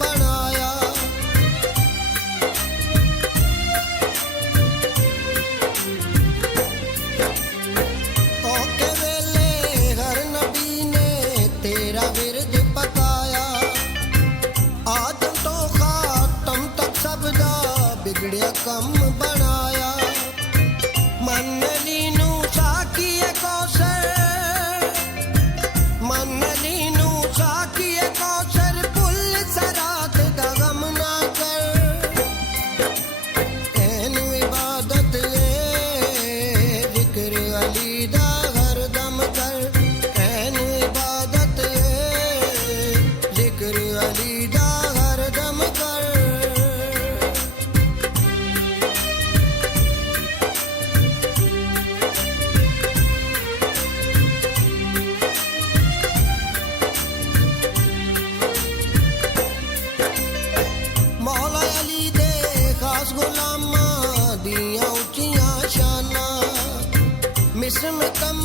बनाया। ओके वेले हर नबी ने तेरा विरद पकाया। आदम तो खातम तक सबदा बिगड़िया कम बनाया। मनली नू साकिए कौसर, मनली नू साकिए कौसर, पुल सरात दा गम ना कर। एनु इबादत जिक्र अली दा हर दम कर। एनु इबादत जिक्र अली दा हर दम कर। मौला अली दे खास गुलामा दियां उच्चियां शाना। मिस्र में तम